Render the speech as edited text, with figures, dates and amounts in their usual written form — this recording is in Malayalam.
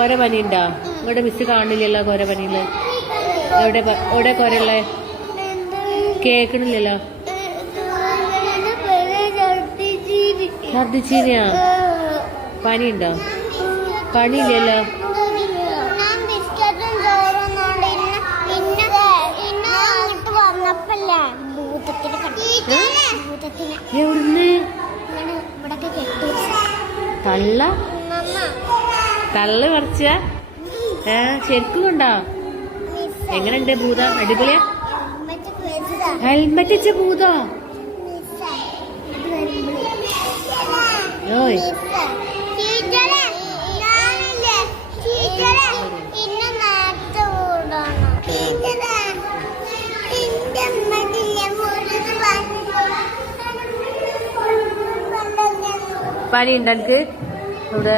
കൊര പനി ഉണ്ടോ? ഇവിടെ മിസ് കാണില്ലല്ലോ കൊര പനിയില്. എവിടെ കൊരല്ലേ? കേക്കണില്ലല്ലോ. ഛർദിച്ചീനിയാ? പനി ഉണ്ടോ? പനിയില്ലല്ലോ. എവിടുന്ന്? തള്ള പറിച്ച? ശരിക്കും കണ്ടോ? എങ്ങനെയുണ്ട് ഭൂത? അടിപൊളിയാ? ഹെൽമെറ്റ് വെച്ച ഭൂതോ? ഓയ് പനി ഉണ്ടോ എനിക്ക്? ഇവിടെ